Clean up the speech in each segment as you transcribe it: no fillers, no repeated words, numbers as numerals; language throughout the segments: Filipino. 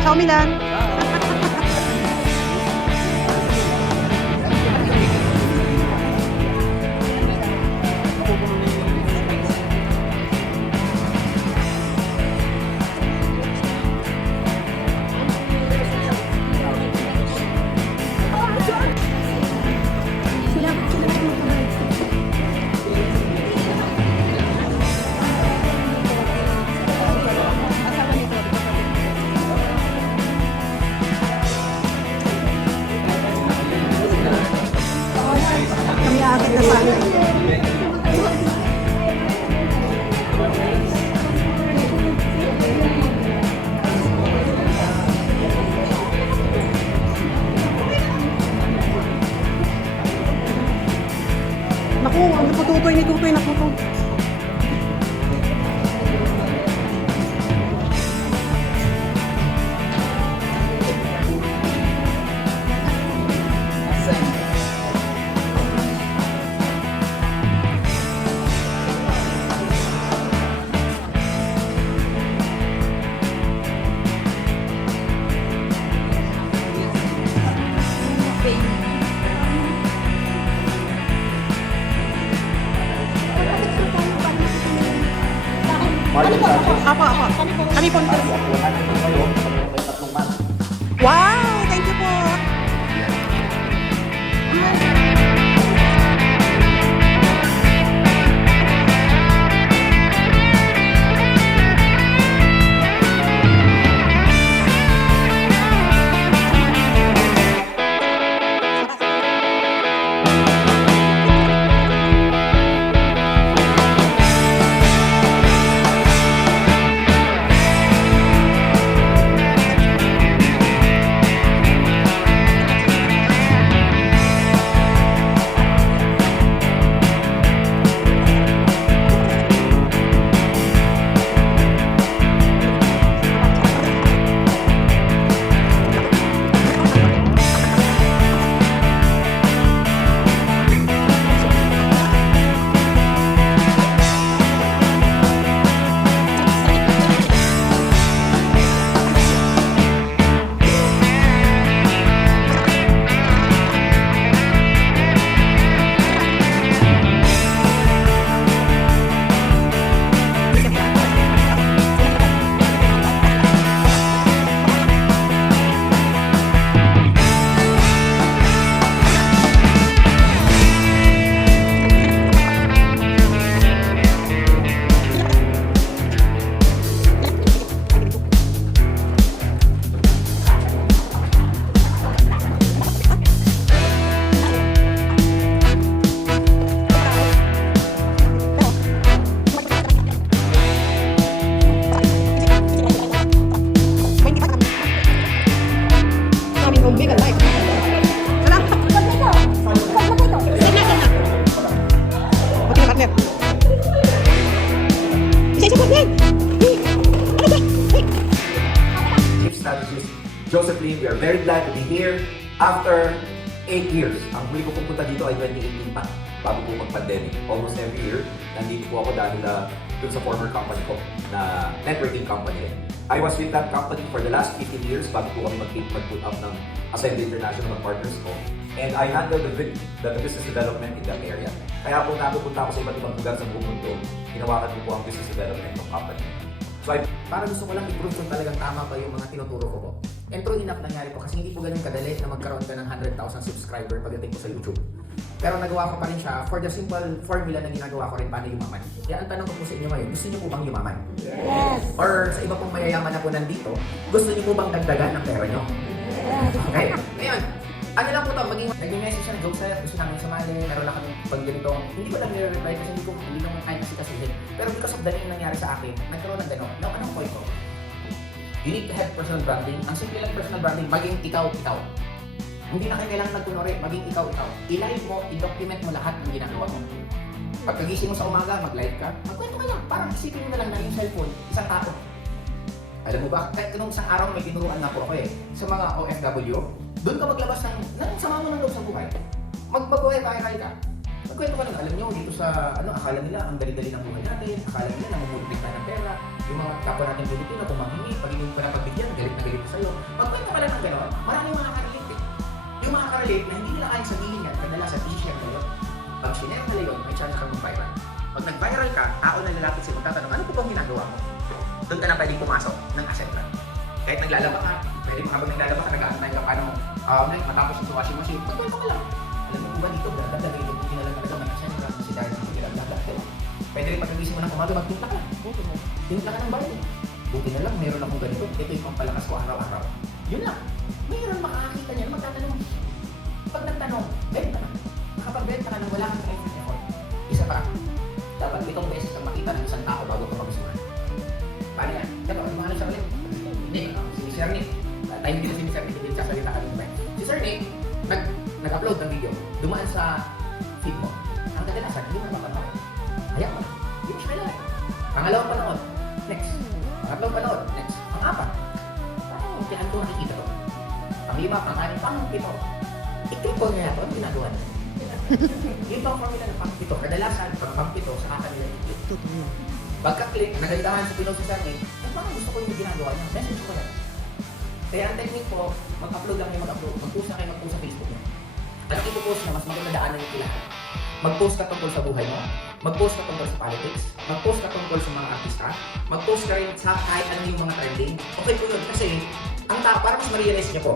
Ciao Milan! Kami aakit na sana. Naku, ang natututoy ni Tutoy na po to. Apa? Kami po. Wow! Thank you po! Josephine, we are very glad to be here after 8 years. Ang huli ko pupunta dito ay 2018 pa, bago po mag-pandemic. Almost every year, nandito po ako dahil dun sa former company ko na networking company rin. I was with that company for the last 15 years bago po kami mag-put up ng Ascend International ng partners ko. And I handle the business development in that area. Kaya po napupunta ako sa iba't ibang lugar sa buong mundo, hinawakan ko po ang business development ng company. So para gusto ko lang i-prove kung talagang tama ba yung mga tinuturo ko po. And true enough nangyari po kasi hindi po ganun kadali na magkaroon ka ng 100,000 subscriber pagdating po sa YouTube. Pero nagawa ko pa rin siya for the simple formula na ginagawa ko rin paano yumaman. Kaya ang tanong ko po sa inyo ngayon, gusto niyo po bang yumaman? Yes! Or sa iba pong mayayaman na po nandito, gusto niyo po bang dagdagan ng pera niyo? Yes! Okay, ngayon, ano lang po ito, naging message siya ng Joke Sir, gusto namin sumali, meron lang kami pag ganito. Hindi ko lang nire-reply kasi hindi naman kahit kasi. Pero because of the name nangyari sa akin, nagkaroon ng gano'n. Now, anong point ko? You need to have personal branding. Ang simple lang personal branding, maging ikaw. Hindi na kayo kailangan nagkunwari, maging ikaw. I-live mo, i-document mo lahat ng ginagawa mo. Pagkagising mo sa umaga, mag-live ka, magkwento ka lang. Parang isipin mo na lang na yung cellphone, isang tao. Alam mo ba, kahit nung isang araw may tinuruan na po ako sa mga OFW, doon ka maglabas ng sama mo ng loob sa buhay. Mag-buhay ka. Magkwento ka lang, alam nyo, dito sa, akala nila, ang dali-dali ng buhay natin, akala nila, namumulupit na ng pera, yung mga kapwa natin Pilipino, kung manghingi, pag hindi mo pa napagbigyan, galit na ganito sa'yo. Pagkwento ka lang ng gano'n, maraming mga karelate eh. Yung mga karelate na hindi nila kayang sabihin yan, kadalasan i-share na yun. Pag sinare nila yun, may chance kang mag-viral. Pag nag-viral ka, tao na lalapit sa'yo magtatanong, ano po bang ginagawa mo? Doon ka na pwedeng pumasok ng assembly. Kahit naglalaba ka, pwede mo habang naglalaba ka, nag-aantay ka paano matapos yung washing machine, magkwento ka lang. Alam mo kung ba dito, dagdag ito, hindi na lang talaga may assembly, si Darren dito, nilaglag. Pwede rin pag-iisip mo ng umaga, magtimpla ka. Timpla ka ng bayan. Buti na lang, mayroon akong ganito, ito yung pampalakas ko araw-araw. Yun lang. Mayroon makakakita niya, magtatanong. Pag nagtanong, benta ka. Makapagbenta ka nang wala kang effort. Isa pa, dapat itong beses ang makita ng isang tao bago ka mag-usuhan. Paano yan? Dapat, ano mahalo siya ulit? Hindi, si Sir Nick. Tayo hindi si Sir Nick, hindi sasalita ka ng iba. Si Sir Nick, nag-upload ng video, dumaan sa feed mo. Ang kadalasan, hindi mo mapapanood. Hayaan mo na. Hindi mo siya kailangan. Pangalawang panood, next. Pangatlong panood, next. Pang-apat. Parang kailan ko nakikita to. Pang-lima, pang-anim, pang-pito. I-click ko niya ito, ang ginagawa niya. Yung pang formula ng pang-pito, kadalasan, pang-pito sa kanila i-click. Pagka-click, nagalitaan sa Pinoy sa amin, parang gusto ko yung ginagawa niya. Message ko lang. Kaya ang technique ko, mag-upload lang yung mag-upload. Mag-post na kayo mag-post sa Facebook niya. At i-post na mas maganda daanan yung kailangan. Mag-post ka tungkol sa buhay mo, mag-post ka tungkol sa politics, mag-post ka tungkol sa mga artista, mag-post ka rin sa kahit ano yung mga trending. Okay po yun, kasi ang tao, para mas ma-realize niyo po,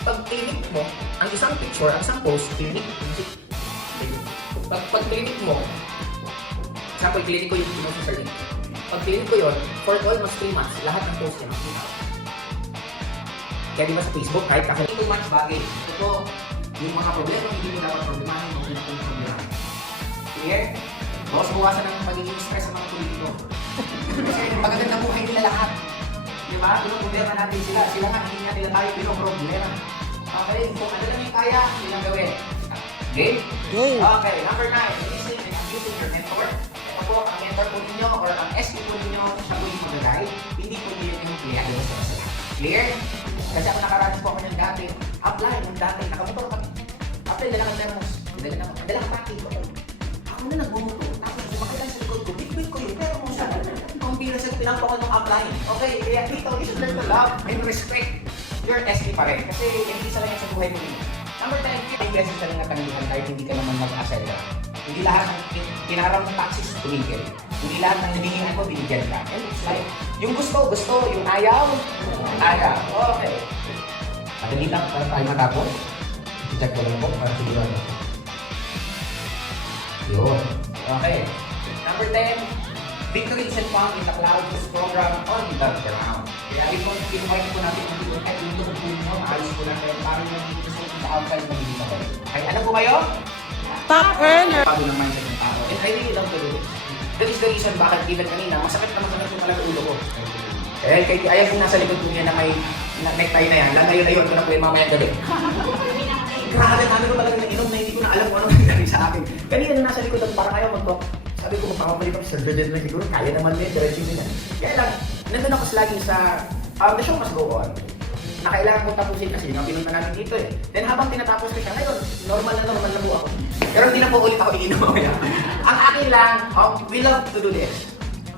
pag clinic mo, ang isang picture, ang isang post, clinic, pag clinic mo, example, clinic ko yung sa clinic. Pag clinic ko yun, for almost 3 months, lahat ng post niya makikita. Kaya di ba sa Facebook, kahit kasi too much bagay. Ito, yung mga problema, hindi mo dapat problemahin, kung ano yung problema. Clear? Boss, buwasan ng pagiging stress sa mga politiko. Kasi magaganda buhay nila lahat. Di ba? Yung problema natin sila. Sila nga, hindi nga nila tayo yung problema. Okay, kung ano lang yung kaya, nilang gawin. Okay? Okay, number 9, listening and abusing your mentor. Ito po, ang mentor po ninyo or ang SQ po ninyo, siya po yung mag-guide. Hindi po ninyo yung kliyado sa sila. Clear? Kasi ako nakaranas po ako ng dati. Apply ng dati. Nakamotor kami. Apply, dala kang termos. Dala kang pati ko. Ako na nagbumotor. Tapos sumakay lang sa likod ko. Bitbit ko yun. Pero kung saan, kung bilas ang pinampo ko ng apply. Okay, kaya dito, you should learn to love and respect your SQ pa rin. Kasi hindi sa lang yan sa buhay mo rin. Number 10, ay beses sa mga tangihan kahit hindi ka naman mag-asela. Hindi lahat ng pinaram ng taxis, tumigil. Hindi lahat ng hinihingan mo, binigyan ka. And it's like, yung gusto, yung ayaw. Okay. Madali lang para tayo matapos. I-check ko lang po para sigurado. Yun. Okay. Number 10, victory is found in the clouds program on the ground. Kaya ito, kinukain po natin ang dito kahit dito sa puno mo, maalis po natin para yung dito sa outside ng dito ko. Ay, alam po kayo? Top earner. Bago ng mindset ng tao. And I really love to do it. That is the reason bakit even kanina, masakit yung talaga ulo ko. Kaya ayan kung nasa likod ko niya na may necktie na yan, lalayo-layo ko na po yung mamayang gabi. Grabe, ano ko talaga nainom na hindi ko na alam kung ano nangyari sa akin. Kanina na nasa likod at para kayo mag-talk. Sabi ko, magpapabalik ako sa Virgin na siguro, kaya naman din, diretso din yan. Kaya lang, nandun ako lagi sa, the show must go on. Na kailangan kong tapusin kasi yung pinunta namin dito eh. Then habang tinatapos ko siya, ngayon, normal na po ako. Pero hindi na po ulit ako iinom mamaya. Ang akin lang, we love to do this.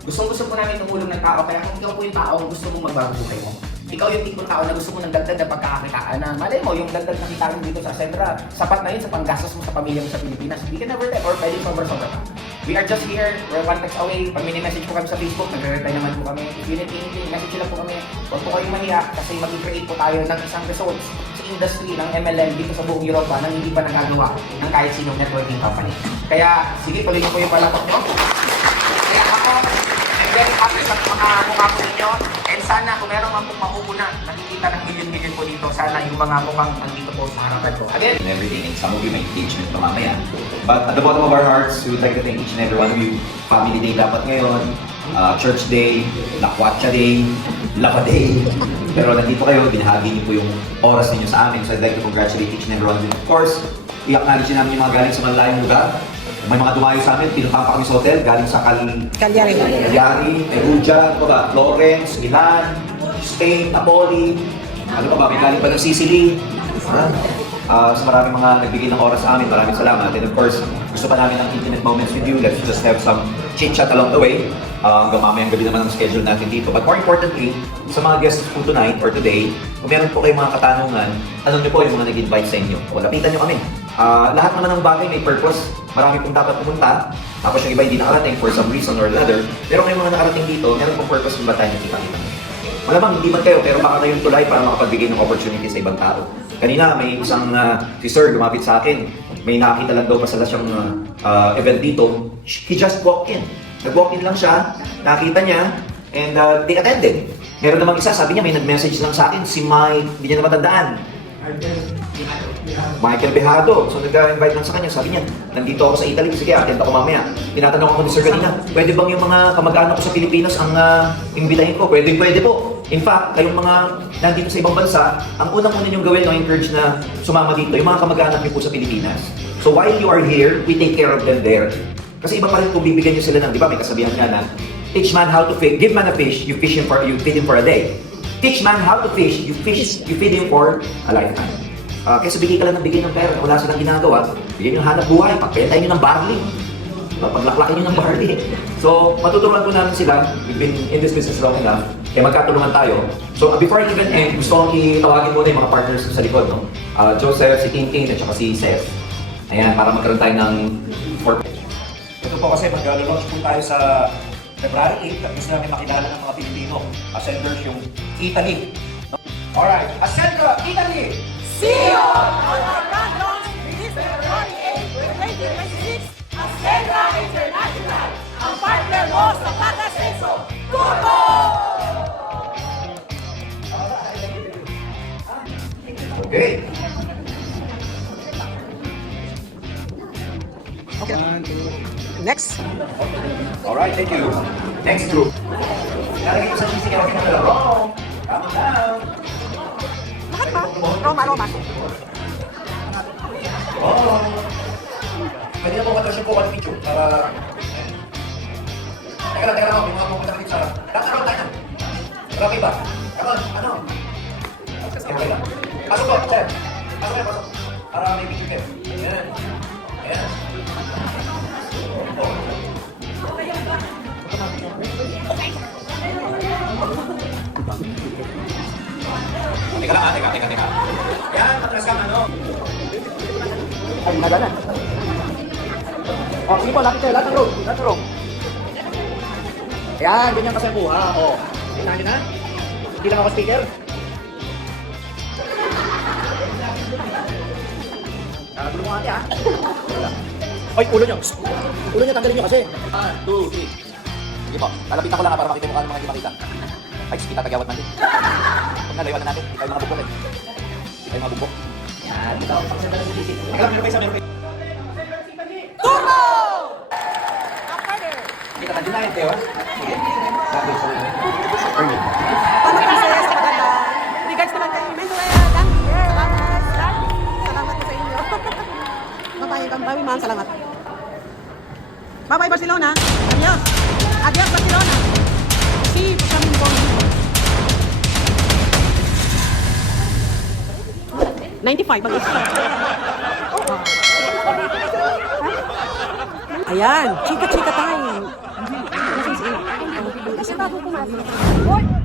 Gusto po namin tumulong ng tao, kaya kung ikaw po yung tao, gusto mong magbago buhay mo. Ikaw yung tipong tao na gusto mo ng dagdag na pagkakakitaan na malay mo, yung dagdag na kita dito sa Sendra, sapat na yun sa panggastos mo sa pamilya mo sa Pilipinas. Hindi ka never or pwede sobra-sobra pa. We are just here, we're one text away. Pag mini-message po kami sa Facebook, nagre-reply naman po kami. If you need anything, message lang po kami. Huwag po kayong mahiya kasi mag-create po tayo ng isang results sa industry ng MLM dito sa buong Europa nang hindi pa nagagawa ng kahit sinong networking company. Kaya, sige, tuloy niyo po yung palapot nyo. Kaya ako, I'm very happy sa mga mukha po ninyo. And sana kung meron man pong makukunan, nakikita ng million-million po dito, sana yung mga mukhang nandito po sa harapan ko. Again, and everything, and some of you may engagement pa mamaya. But at the bottom of our hearts, we would like to thank each and every one of you. Family Day dapat ngayon, Church Day, Lakwatsa Day, Lapa Day. Pero nandito kayo, binahagi niyo po yung oras ninyo sa amin. So I'd like to congratulate each and every one of you. Of course, i-acknowledge namin yung mga galing sa malayong lugar. May mga dumayo sa amin, pinuntahan pa kami sa hotel, galing sa Cagliari, Perugia, Florence, Milan, Spain, Napoli, ano pa ba, may galing pa ng Sicily. sa maraming mga nagbigay ng oras sa amin. Maraming salamat. And of course, gusto pa namin ng intimate moments with you. Let's just have some chit-chat along the way. Hanggang mamayang gabi naman ang schedule natin dito. But more importantly, sa mga guests po tonight or today, kung meron po kayong mga katanungan, tanong niyo po yung mga nag-invite sa inyo. O lapitan niyo kami. Lahat naman ng bagay may purpose. Marami pong dapat pumunta. Tapos yung iba hindi nakarating for some reason or another. Pero kayong mga nakarating dito, meron pong purpose kung ba tayo nakita-kita. Malamang hindi man kayo, pero baka kayong tulay para makapagbigay ng opportunity sa ibang tao. Kanina, may isang si Sir lumapit sa akin. May nakita lang daw pasala siyang event dito. He just walked in. Nag-walk in lang siya, nakita niya, and they attended. Meron namang isa, sabi niya, may nag-message lang sa akin, si Mike, hindi niya na matandaan. Michael Bejado. So nag-invite lang sa kanya, sabi niya, nandito ako sa Italy, sige, attend ako mamaya. Tinatanong ako ni Sir kanina, pwede bang yung mga kamag-anak ko sa Pilipinas ang imbitahin ko? Pwede po. In fact, kayong mga nandito sa ibang bansa, ang unang-una niyong gawin, encourage na sumama dito, yung mga kamag-anak niyo po sa Pilipinas. So while you are here, we take care of them there. Kasi iba pa rin kung bibigyan niyo sila ng, di ba, may kasabihan nga na, teach man how to fish, give man a fish, you feed him for a day. Teach man how to fish, you feed him for a lifetime. Kaysa bigay ka lang ng bigay ng pera, wala silang ginagawa, bigyan yung hanap buhay, pagpentay nyo ng barley, paglaklakin nyo ng barley. So, matuturuan po namin sila, we've been in this business long enough, kaya magkatulungan tayo. So, before I even end, gusto kong itawagin muna yung mga partners sa likod, no? Joseph, si King, at saka si Seth. Ayan, para magkaroon tayo ng ito po kasi mag-launch po tayo sa February 8 at gusto namin makilala ng mga Pilipino. Ascenders yung Italy. Alright, Ascendra, Italy! See you on our grand launch this February 8, 2026, Ascendra International, ang partner mo sa pag-asenso. Turbo! Okay. Next. Alright, thank you. Next group. Lalagay ko sa sisi kaya kita na wrong. Calm down. Bakit ba? Roma. Oh. Pwede na po matasyon po ang picture para... Teka lang, may mga pumunta dito sa... Nakaroon tayo. Okay ba? Come on, ano? Okay lang. Pasok po, sir. Pasok. Para may picture kayo. Ayan. Teka lang, teka. Yan, matras ka, ano? Ay, nagana. Sige po, lapit kayo. Lahat ng room. Ayan, ganyan kasi ang buha. Tingnan nyo na. Hindi lang ako speaker. Gulo mo ate, ha? Ay, ulo nyo. Ulo nyo, tanggalin nyo kasi. 1, 2, 3. Sige po, lalapitan ko lang para makita mo kung ano mga hindi makita. Ay, kita tagawat natin. Huwag na, layuan na natin. Hindi tayo mga bubok. Yan, ito. Pagsanda ng sisi. Meron pa isa. Turbo! Up further. Kita ka din na yun, Teo. Sige. Sabi sa inyo. Ano process? Maganda. Regards naman kay Mendoza. Salamat po sa inyo. Bye-bye, ma'am. Salamat. Bye-bye, Barcelona. Adios, Barcelona. See you sa Minbong. 95 mag-isa. Ayan, chika time. Isa bago pumasok.